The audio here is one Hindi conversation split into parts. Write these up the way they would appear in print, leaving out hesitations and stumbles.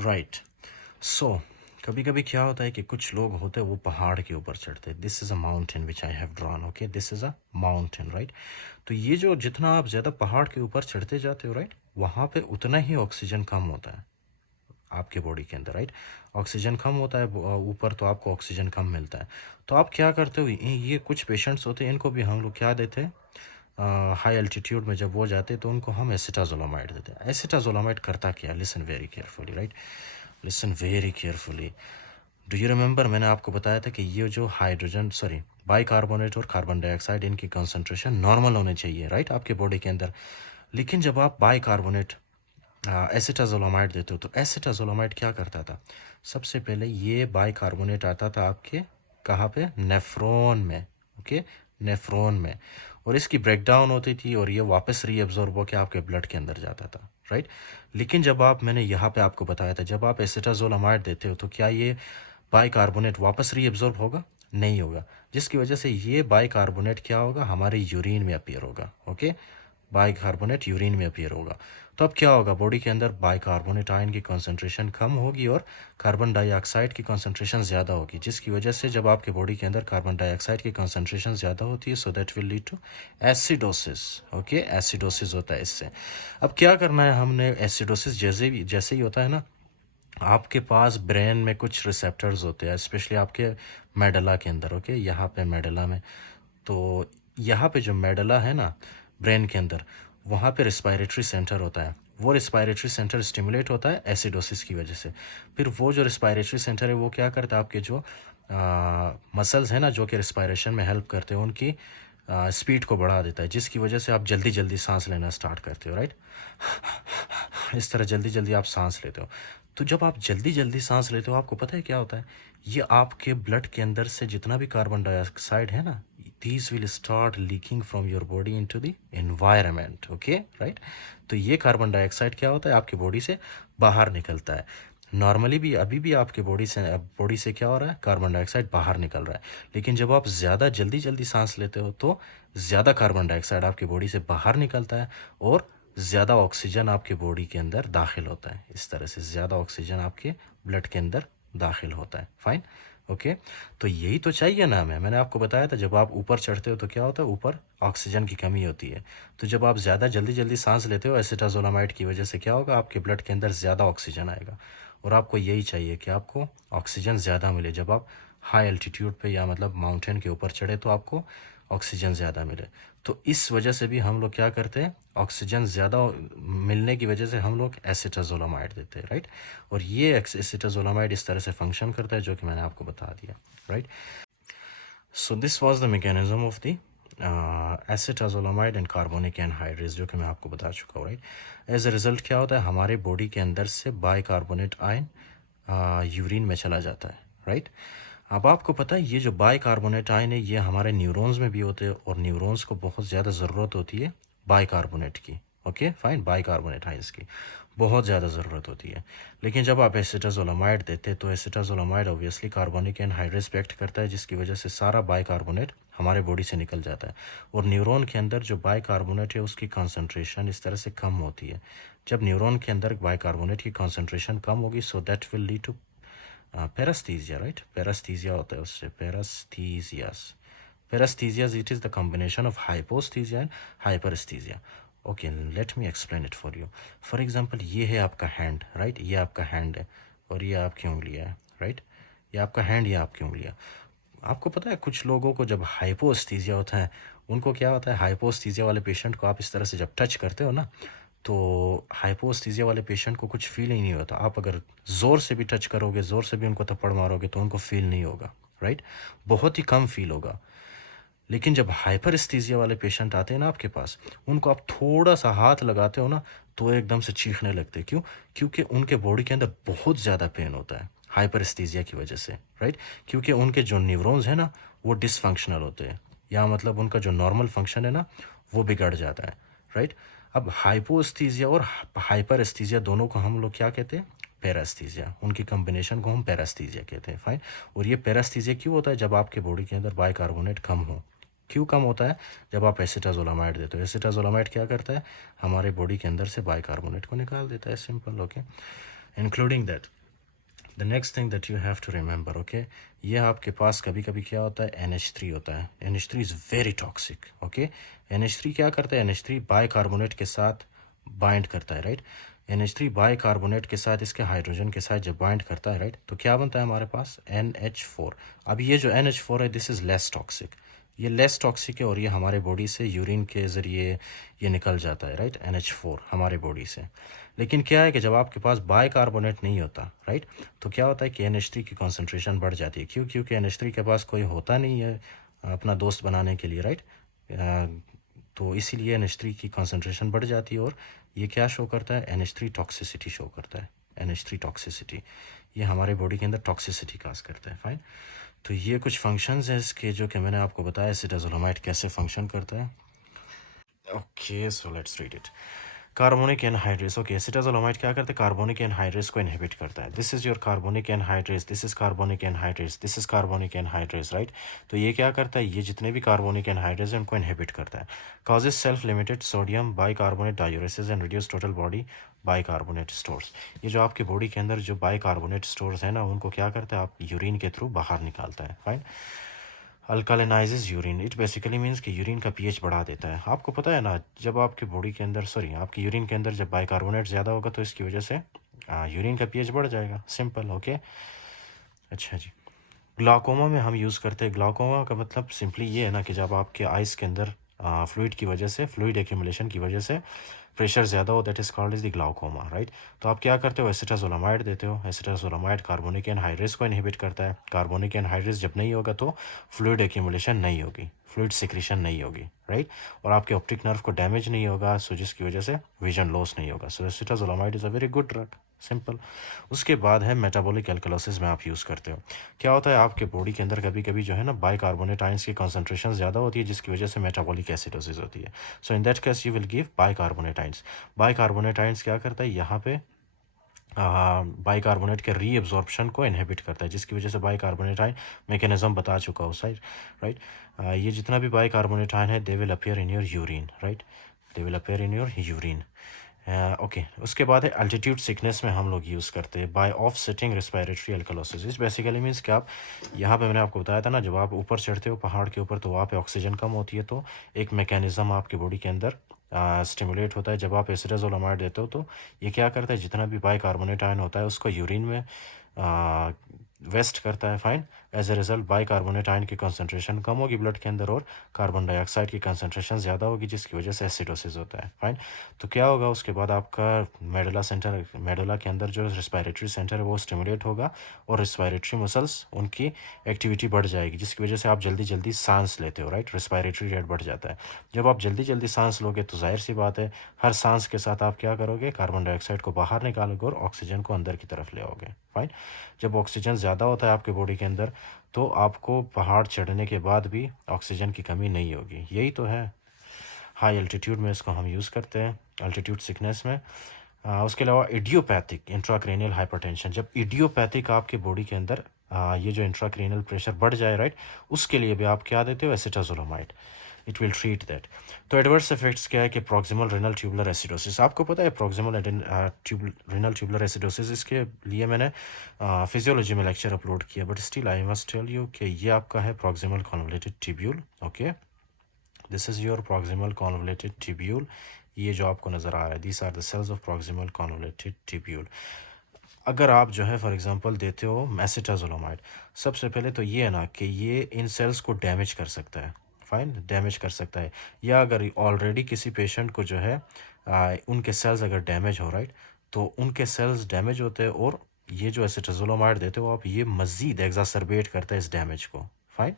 राइट। सो कभी कभी क्या होता है कि कुछ लोग होते हैं वो पहाड़ के ऊपर चढ़ते हैं। This is a mountain which I have drawn, okay, this is a mountain, right. तो ये जो जितना आप ज़्यादा पहाड़ के ऊपर चढ़ते जाते हो, राइट, वहाँ पे उतना ही ऑक्सीजन कम होता है आपके बॉडी के अंदर, राइट। ऑक्सीजन कम होता है ऊपर, तो आपको ऑक्सीजन कम मिलता है। तो आप क्या करते हो, ये कुछ पेशेंट्स होते हैं, इनको भी हम लोग क्या देते हैं, हाई एल्टीट्यूड में जब वो जाते हैं तो उनको हम एसिटाजोलामाइड देते हैं। एसिटाजोलामाइड करता क्या, listen very carefully, right, listen very carefully. Do you remember, मैंने आपको बताया था कि ये जो हाइड्रोजन सॉरी बाइकार्बोनेट और कार्बन डाइऑक्साइड, इनकी कंसंट्रेशन नॉर्मल होने चाहिए, राइट, आपके बॉडी के अंदर। लेकिन जब आप बाइकार्बोनेट एसिटाजोलामाइड देते हो तो एसिटाजोलामाइड क्या करता था, सबसे पहले ये बाइकार्बोनेट आता था आपके कहाँ पे, नेफ्रॉन में, ओके, नेफ्रॉन में, और इसकी ब्रेकडाउन होती थी और ये वापस रीअब्जॉर्ब होकर आपके ब्लड के अंदर जाता था, राइट। लेकिन जब आप, मैंने यहाँ पे आपको बताया था, जब आप एसिटाजोलामाइड देते हो तो क्या ये बाइकार्बोनेट वापस रीअब्जॉर्ब होगा, नहीं होगा, जिसकी वजह से ये बाइकार्बोनेट क्या होगा, हमारे यूरिन में अपीयर होगा, ओके, बाइकार्बोनेट यूरिन में अपीयर होगा। तो अब क्या होगा, बॉडी के अंदर बाइकार्बोनेट आयन की कंसंट्रेशन कम होगी और कार्बन डाइऑक्साइड की कंसंट्रेशन ज़्यादा होगी, जिसकी वजह से जब आपके बॉडी के अंदर कार्बन डाइऑक्साइड की कंसंट्रेशन ज़्यादा होती है, so that will lead to acidosis, okay, acidosis होता है इससे। अब क्या करना है हमने, एसिडोसिस जैसे ही होता है ना, आपके पास ब्रेन में कुछ रिसेप्टर्स होते हैं, स्पेशली आपके मेडला के अंदर, ओके, यहाँ पे मेडला में। तो यहाँ पे जो मेडला है ना ब्रेन के अंदर, वहाँ पे रिस्पायरेटरी सेंटर होता है। वो रिस्पायरेटरी सेंटर स्टिमुलेट होता है एसिडोसिस की वजह से। फिर वो जो रिस्पायरेटरी सेंटर है वो क्या करता है, आपके जो मसल्स हैं ना जो कि रिस्पायरेशन में हेल्प करते हैं, उनकी स्पीड को बढ़ा देता है, जिसकी वजह से आप जल्दी जल्दी सांस लेना स्टार्ट करते हो, राइट। इस तरह जल्दी जल्दी आप सांस लेते हो। तो जब आप जल्दी जल्दी सांस लेते हो, आपको पता है क्या होता है, ये आपके ब्लड के अंदर से जितना भी कार्बन डाइऑक्साइड है ना, these will start leaking from your body into the environment, okay, right। तो ये कार्बन डाइऑक्साइड क्या होता है, आपकी बॉडी से बाहर निकलता है। नॉर्मली भी अभी भी आपके बॉडी से क्या हो रहा है, कार्बन डाइऑक्साइड बाहर निकल रहा है। लेकिन जब आप ज़्यादा जल्दी जल्दी सांस लेते हो तो ज़्यादा कार्बन डाइऑक्साइड आपकी बॉडी से बाहर निकलता है और ज़्यादा ऑक्सीजन आपके बॉडी के अंदर दाखिल होता है। इस तरह से ज़्यादा ऑक्सीजन आपके ब्लड के अंदर दाखिल होता है, फाइन, ओके। तो यही तो चाहिए ना हमें, मैंने आपको बताया था जब आप ऊपर चढ़ते हो तो क्या होता है, ऊपर ऑक्सीजन की कमी होती है। तो जब आप ज़्यादा जल्दी जल्दी सांस लेते हो एसिटाजोलामाइड की वजह से क्या होगा, आपके ब्लड के अंदर ज़्यादा ऑक्सीजन आएगा। और आपको यही चाहिए कि आपको ऑक्सीजन ज़्यादा मिले। जब आप हाई एल्टीट्यूड पे या मतलब माउंटेन के ऊपर चढ़े तो आपको ऑक्सीजन ज़्यादा मिले। तो इस वजह से भी हम लोग क्या करते हैं, ऑक्सीजन ज़्यादा मिलने की वजह से हम लोग एसिटाजोलामाइड देते हैं, राइट। और ये एसिटाजोलामाइड इस तरह से फंक्शन करता है जो कि मैंने आपको बता दिया, right. So this was the mechanism of the acetazolamide and carbonic anhydrase, जो कि मैं आपको बता चुका हूँ, राइट। एज अ रिजल्ट क्या होता है, हमारे बॉडी के अंदर से बाइकार्बोनेट आयन यूरिन में चला जाता है, राइट। अब आपको पता है ये जो बाइकार्बोनेट आयन है ये हमारे न्यूरॉन्स में भी होते हैं और न्यूरॉन्स को बहुत ज़्यादा ज़रूरत होती है बाइकार्बोनेट की, ओके, फाइन, बाइकार्बोनेट आयंस की बहुत ज़्यादा ज़रूरत होती है। लेकिन जब आप एसिटाजोलामाइड देते हैं तो acetazolamide obviously carbonic anhydrase act करता है, जिसकी वजह से सारा बाइकार्बोनेट हमारे बॉडी से निकल जाता है। और न्यूरॉन के अंदर जो बाइकार्बोनेट है उसकी कंसंट्रेशन इस तरह से कम होती है। जब न्यूरॉन के अंदर बाइकार्बोनेट की कंसंट्रेशन कम होगी, so that will lead to paraesthesia, right, paraesthesia होता है उससे, paraesthesias, paraesthesias, it is the combination of hypoaesthesia and hyperaesthesia. Okay, let me explain it for you. For example ये है आपका हैंड, राइट, ये आपका हैंड है और ये आपकी उंगलियां है, राइट, ये आपका हैंड, ये आपकी उंगलियां। आपको पता है कुछ लोगों को जब हाइपोस्थीजिया होता है, उनको क्या होता है, हाइपोस्थीजिया वाले पेशेंट को आप इस तरह से जब टच करते हो ना, तो हाइपोस्थीजिया वाले पेशेंट को कुछ फील ही नहीं होता। आप अगर ज़ोर से भी टच करोगे, ज़ोर से भी उनको थप्पड़ मारोगे तो उनको फील नहीं होगा, राइट, बहुत ही कम फील होगा। लेकिन जब हाइपरस्थीजिया वाले पेशेंट आते हैं ना आपके पास, उनको आप थोड़ा सा हाथ लगाते हो ना तो एकदम से चीखने लगते हैं। क्यों? क्योंकि उनके बॉडी के अंदर बहुत ज़्यादा पेन होता है हाइपरस्थीजिया की वजह से, राइट। क्योंकि उनके जो न्यूरॉन्स हैं ना वो डिसफंक्शनल होते हैं, या मतलब उनका जो नॉर्मल फंक्शन है ना वो बिगड़ जाता है, राइट। अब हाइपोस्थीजिया और हाइपरस्थीजिया दोनों को हम लोग क्या कहते हैं, पैरास्थीजिया, उनकी कॉम्बिनेशन को हम पैरास्थीजिया कहते हैं, फाइन। और ये पैरास्थीजिया क्यों होता है, जब आपके बॉडी के अंदर बाइकार्बोनेट कम हो। क्यों कम होता है, जब आप एसिटाजोलामाइड देते हो। एसिटाजोलामाइड क्या करता है, हमारे बॉडी के अंदर से बाइकार्बोनेट को निकाल देता है, simple, okay. Including that the next thing that you have to remember, okay, ये आपके पास कभी कभी क्या होता है, NH3 होता है। NH3 is very toxic, okay. NH3 क्या करता है, NH3 बाइकार्बोनेट के साथ बाइंड करता है, राइट। NH3 बाइकार्बोनेट के साथ इसके हाइड्रोजन के साथ जब बाइंड करता है, राइट, तो क्या बनता है हमारे पास, NH4। अब ये जो NH4 है, दिस इज़ लेस टॉक्सिक, ये लेस टॉक्सिक है, और ये हमारे बॉडी से यूरिन के ज़रिए ये निकल जाता है, राइट, NH4 हमारे बॉडी से। लेकिन क्या है कि जब आपके पास बाइकार्बोनेट नहीं होता, राइट, तो क्या होता है कि NH3 की कॉन्सेंट्रेशन बढ़ जाती है। क्यों? क्योंकि NH3 के पास कोई होता नहीं है अपना दोस्त बनाने के लिए, राइट। तो इसीलिए NH3 की कॉन्सेंट्रेशन बढ़ जाती है, और ये क्या शो करता है, NH3 टॉक्सिसिटी शो करता है। NH3 टॉक्सिसिटी, ये हमारे बॉडी के अंदर टॉक्सिसिटी काज करता है, फाइन। तो ये कुछ फंक्शंस हैं इसके जो कि मैंने आपको बताया, एसिटाज़ोलामाइड कैसे फंक्शन करता है। Okay, so let's read it. Carbonic anhydrase, okay, acetazolamide क्या करता है, कार्बोनिक एनहाइड्रेस को इनहिबिट करता है। This is your carbonic anhydrase, this is carbonic anhydrase, this is carbonic anhydrase, right. तो ये क्या करता है, ये जितने भी कार्बोनिक एनहाइड्रेस हैं उनको इनहिबिट करता है। Causes self limited sodium bicarbonate diuresis and reduce total body bicarbonate stores. ये जो आपकी बॉडी के अंदर जो बाइकार्बोनेट स्टोर्स हैं ना, उनको क्या करता है, आप यूरिन के थ्रू बाहर निकालता है, fine. Alkalinizes urine, it basically means कि यूरिन का पीएच बढ़ा देता है। आपको पता है ना, जब आपकी बॉडी के अंदर, सॉरी, आपकी यूरिन के अंदर जब बाइकार्बोनेट ज़्यादा होगा तो इसकी वजह से यूरिन का पीएच बढ़ जाएगा, सिंपल, ओके। अच्छा जी, ग्लाकोमा में हम यूज़ करते हैं, ग्लाकोमा का मतलब सिंपली ये है ना कि जब आपके आइस के अंदर फ्लूइड की वजह से, फ्लूइड एक्यूमुलेशन की वजह से प्रेशर ज़्यादा हो, that is called is the glaucoma, right. तो आप क्या करते हो, एसिटाज़ोलामाइड देते हो। एसिटाज़ोलामाइड कार्बोनिक एनहाइड्रेस को इनहिबिट करता है। कार्बोनिक एनहाइड्रेस जब नहीं होगा तो फ्लूइड एक्यूमुलेशन नहीं होगी, फ्लूइड सिक्रीशन नहीं होगी, राइट। और आपके ऑप्टिक नर्व को डैमेज नहीं होगा, सो जिसकी वजह से विजन लॉस नहीं होगा। So acetazolamide is a very good drug, simple. उसके बाद है मेटाबॉलिक एल्कलोसिस में आप यूज़ करते हो। क्या होता है, आपके बॉडी के अंदर कभी कभी जो है ना बाइकार्बोनेट आयंस की कॉन्सेंट्रेशन ज़्यादा होती है, जिसकी वजह से मेटाबॉलिक एसिडोसिस होती है। So in that case you will give bicarbonate ions. Bicarbonate ions क्या करता है, यहाँ पे बाइकार्बोनेट के रीअब्जॉर्प्शन को इनहिबिट करता है, जिसकी वजह से बाइकार्बोनेट आयन मैकेनिज्म बता चुका हूँ, साइड, राइट। ये जितना भी बाइकार्बोनेट आयन है, they will appear in your urine, right, they will appear in your urine. Okay, उसके बाद है अल्टीट्यूड सिकनेस में हम लोग यूज़ करते हैं by of setting respiratory alkalosis. Basically means कि आप यहाँ पे, मैंने आपको बताया था ना, जब आप ऊपर चढ़ते हो पहाड़ के ऊपर तो वहाँ पे ऑक्सीजन कम होती है, तो एक मैकेनिज़्म आपकी बॉडी के अंदर स्टिमुलेट होता है। जब आप एसिटाज़ोलामाइड देते हो तो ये क्या करता है, जितना भी बाइकार्बोनेट आयन होता है उसको यूरिन में वेस्ट करता है, fine. As a result bicarbonate ion की कंसंट्रेशन कम होगी ब्लड के अंदर, और कार्बन डाइऑक्साइड की कंसंट्रेशन ज़्यादा होगी, जिसकी वजह से एसिडोसिस होता है, फाइन। तो क्या होगा, उसके बाद आपका मेडुला सेंटर, मेडुला के अंदर जो रेस्पिरेटरी सेंटर है वो स्टिमुलेट होगा, और रेस्पिरेटरी मसल्स उनकी एक्टिविटी बढ़ जाएगी, जिसकी वजह से आप जल्दी जल्दी सांस लेते हो, राइट, रेस्पिरेटरी रेट बढ़ जाता है। जब आप जल्दी जल्दी सांस लोगे तो जाहिर सी बात है, हर सांस के साथ आप क्या करोगे, कार्बन डाइऑक्साइड को बाहर निकालोगे और ऑक्सीजन को अंदर की तरफ ले आओगे, फाइन। जब ऑक्सीजन ज़्यादा होता है आपके बॉडी के अंदर, तो आपको पहाड़ चढ़ने के बाद भी ऑक्सीजन की कमी नहीं होगी। यही तो है, हाई एल्टीट्यूड में इसको हम यूज़ करते हैं, अल्टीट्यूड सिकनेस में। उसके अलावा इडियोपैथिक इंट्राक्रेनियल हाइपरटेंशन, जब इडियोपैथिक आपके बॉडी के अंदर ये जो इंट्राक्रेनियल प्रेशर बढ़ जाए, राइट, उसके लिए भी आप क्या देते हो, एसिटाज़ोलामाइड, इट विल ट्रीट दैट। तो एडवर्स इफेक्ट्स क्या है कि प्रॉक्सिमल रेनल ट्यूबुलर एसिडोसिस, आपको पता है प्रॉक्सिमल रेनल ट्यूबुलर एसिडोसिस, इसके लिए मैंने फिजियोलॉजी में लेक्चर अपलोड किया, but still I must tell you कि ये आपका है proximal convoluted tubule, okay. This is your proximal convoluted tubule. ये जो आपको नज़र आ रहा है, these are the cells of proximal convoluted tubule. अगर आप जो है फॉर एग्जांपल देते हो एसिटाज़ोलामाइड, सबसे पहले तो ये है ना कि ये इन सेल्स को डैमेज कर सकता है, फाइन, डैमेज कर सकता है। या अगर ऑलरेडी किसी पेशेंट को जो है उनके सेल्स अगर डैमेज हो, राइट, तो उनके सेल्स डैमेज होते हैं, और ये जो एसिटाज़ोलामाइड देते हो आप, ये मज़ीद एग्जासरबेट करता है इस डैमेज को, fine.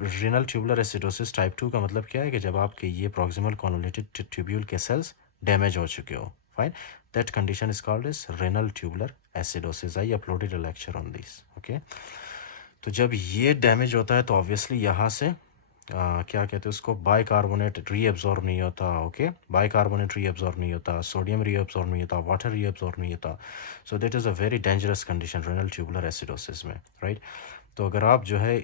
Renal tubular acidosis type 2 का मतलब क्या है कि जब आपके ये प्रॉक्सिमल कॉन्वोल्यूटेड ट्यूब्यूल के सेल्स डैमेज हो चुके हो, fine, that condition is called as renal tubular acidosis. I uploaded a lecture on this, okay। तो जब ये डैमेज होता है तो ऑब्वियसली यहाँ से क्या कहते हैं उसको, बाइकार्बोनेट रीअब्जॉर्ब नहीं होता, ओके, बाइकार्बोनेट रीअब्जॉर्ब नहीं होता, सोडियम रीअब्जॉर्ब नहीं होता, वाटर रीअब्जॉर्ब नहीं होता। So that is a very dangerous condition renal tubular acidosis में, राइट। तो अगर आप जो है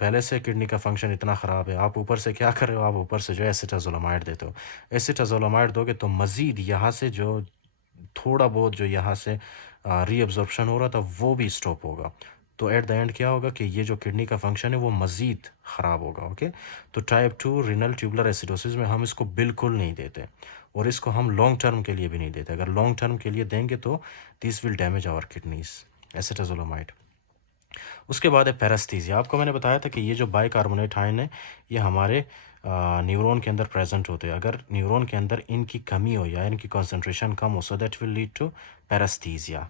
पहले से किडनी का फंक्शन इतना ख़राब है, आप ऊपर से क्या कर रहे हो, आप ऊपर से जो है एसिटाज़ोलामाइड देते हो, एसिटाज़ोलामाइड दोगे तो मज़ीद यहाँ से जो थोड़ा बहुत जो यहाँ से रीअब्जॉर्प्शन हो रहा था वो भी स्टॉप होगा। तो एट द एंड क्या होगा कि ये जो किडनी का फंक्शन है वो मज़ीद ख़राब होगा। ओके, तो टाइप 2 रिनल ट्यूबुलर एसिडोसिस में हम इसको बिल्कुल नहीं देते, और इसको हम लॉन्ग टर्म के लिए भी नहीं देते। अगर लॉन्ग टर्म के लिए देंगे तो this will damage our kidneys, acetazolamide. उसके बाद है पैरास्थीसिया। आपको मैंने बताया था कि ये जो बाइकार्बोनेट आयन है ये हमारे न्यूरॉन के अंदर प्रेजेंट होते हैं। अगर न्यूरॉन के अंदर इनकी कमी हो या इनकी कॉन्सेंट्रेशन कम हो, so that will lead to paresthesia.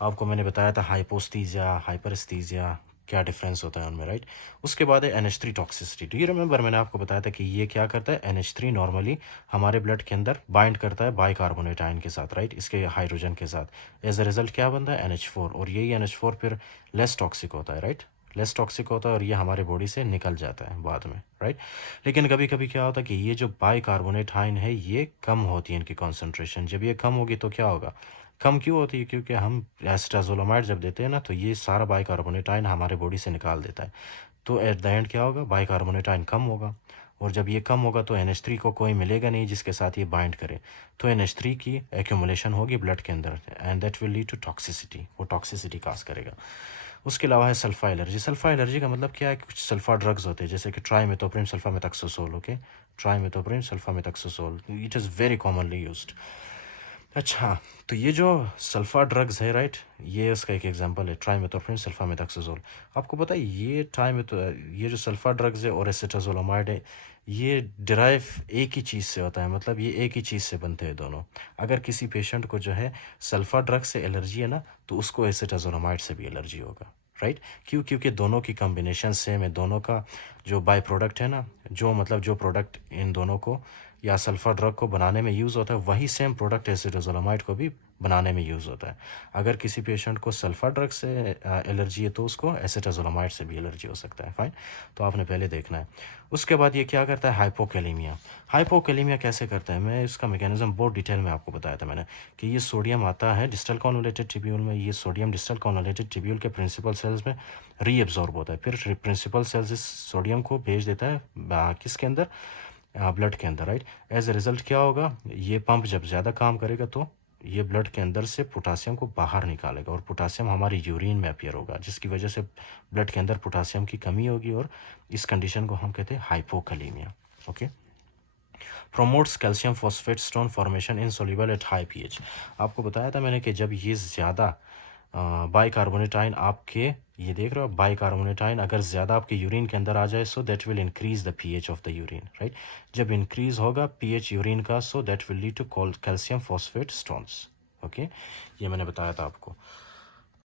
आपको मैंने बताया था हाइपोस्थीसिया, हाइपरस्थीसिया, क्या डिफरेंस होता है उनमें, राइट। उसके बाद है NH3 toxicity. Do you remember, मैंने आपको बताया था कि ये क्या करता है, NH3 नॉर्मली हमारे ब्लड के अंदर बाइंड करता है बाइकार्बोनेट आयन के साथ, राइट, इसके हाइड्रोजन के साथ। एज अ रिजल्ट क्या बनता है, NH4, और यही NH4 फिर लेस टॉक्सिक होता है, राइट, लेस टॉक्सिक होता है, और ये हमारे बॉडी से निकल जाता है बाद में, राइट। लेकिन कभी कभी क्या होता है कि ये जो बाइकार्बोनेट आयन है ये कम होती है इनकी कॉन्सेंट्रेशन। जब ये कम होगी तो क्या होगा, कम क्यों होती है, क्योंकि हम एस्ट्राजोलोमाइड जब देते हैं ना तो ये सारा बाइकार्बोनेट आयन हमारे बॉडी से निकाल देता है। तो एट द एंड क्या होगा, बाइकार्बोनेट आयन कम होगा, और जब ये कम होगा तो NH3 को कोई मिलेगा नहीं जिसके साथ ये बाइंड करे, तो NH3 की एक्यूमुलेशन होगी ब्लड के अंदर, and that will lead to toxicity, वो टॉक्सिसिटी काज करेगा। उसके अलावा है सल्फा एलर्जी। सल्फा एलर्जी का मतलब क्या है, कुछ सल्फा ड्रग्स होते हैं जैसे कि trimethoprim sulfamethoxazole. Okay, trimethoprim sulfamethoxazole, it is very commonly used. अच्छा, तो ये जो सल्फा ड्रग्स है, राइट, ये उसका एक एग्जांपल है, ट्राइमेथोप्रिम सल्फामेथाक्सोजोल। आपको पता है ये जो सल्फा ड्रग्स है और एसिटाजोलामाइड है, ये डिराइव एक ही चीज़ से होता है, मतलब ये एक ही चीज़ से बनते हैं दोनों। अगर किसी पेशेंट को जो है सल्फा ड्रग से एलर्जी है ना, तो उसको एसिटाजोलामाइड से भी एलर्जी होगा, राइट। क्यों, क्योंकि दोनों की कम्बिनेशन सेम है, दोनों का जो बाई प्रोडक्ट है ना, जो मतलब जो प्रोडक्ट इन दोनों को या सल्फर ड्रग को बनाने में यूज़ होता है, वही सेम प्रोडक्ट एसिटाजोलामाइड को भी बनाने में यूज़ होता है। अगर किसी पेशेंट को सल्फर ड्रग से एलर्जी है तो उसको एसिटाजोलामाइड से भी एलर्जी हो सकता है, फाइन। तो आपने पहले देखना है। उसके बाद ये क्या करता है, हाइपोकैलेमिया। हाइपोकैलेमिया कैसे करता है, मैं इसका मैकेनिज्म बहुत डिटेल में आपको बताया था मैंने, कि ये सोडियम आता है डिस्टल कॉन्वोलेटेड ट्यूब्यूल में, ये सोडियम डिस्टल कॉन्वोलेटेड ट्यूब्यूल के प्रिंसिपल सेल्स में रीएब्जॉर्ब होता है, फिर प्रिंसिपल सेल्स इस सोडियम को भेज देता है किसके अंदर, ब्लड के अंदर, राइट। एज ए रिजल्ट क्या होगा, ये पंप जब ज़्यादा काम करेगा तो ये ब्लड के अंदर से पोटासियम को बाहर निकालेगा, और पोटासियम हमारी यूरिन में अपीयर होगा, जिसकी वजह से ब्लड के अंदर पोटासियम की कमी होगी, और इस कंडीशन को हम कहते हैं hypokalemia. Okay, promotes calcium phosphate stone formation in soluble at high pH. आपको बताया था मैंने कि जब ये ज़्यादा बाइकार्बोनेट आयन आपके, ये देख रहे हो, बाइकार्बोनेट आयन अगर ज़्यादा आपके यूरिन के अंदर आ जाए, so that will increase the pH of the urine, right. जब इंक्रीज होगा पीएच यूरिन का, so that will lead to calcium phosphate stones. Okay, ये मैंने बताया था आपको।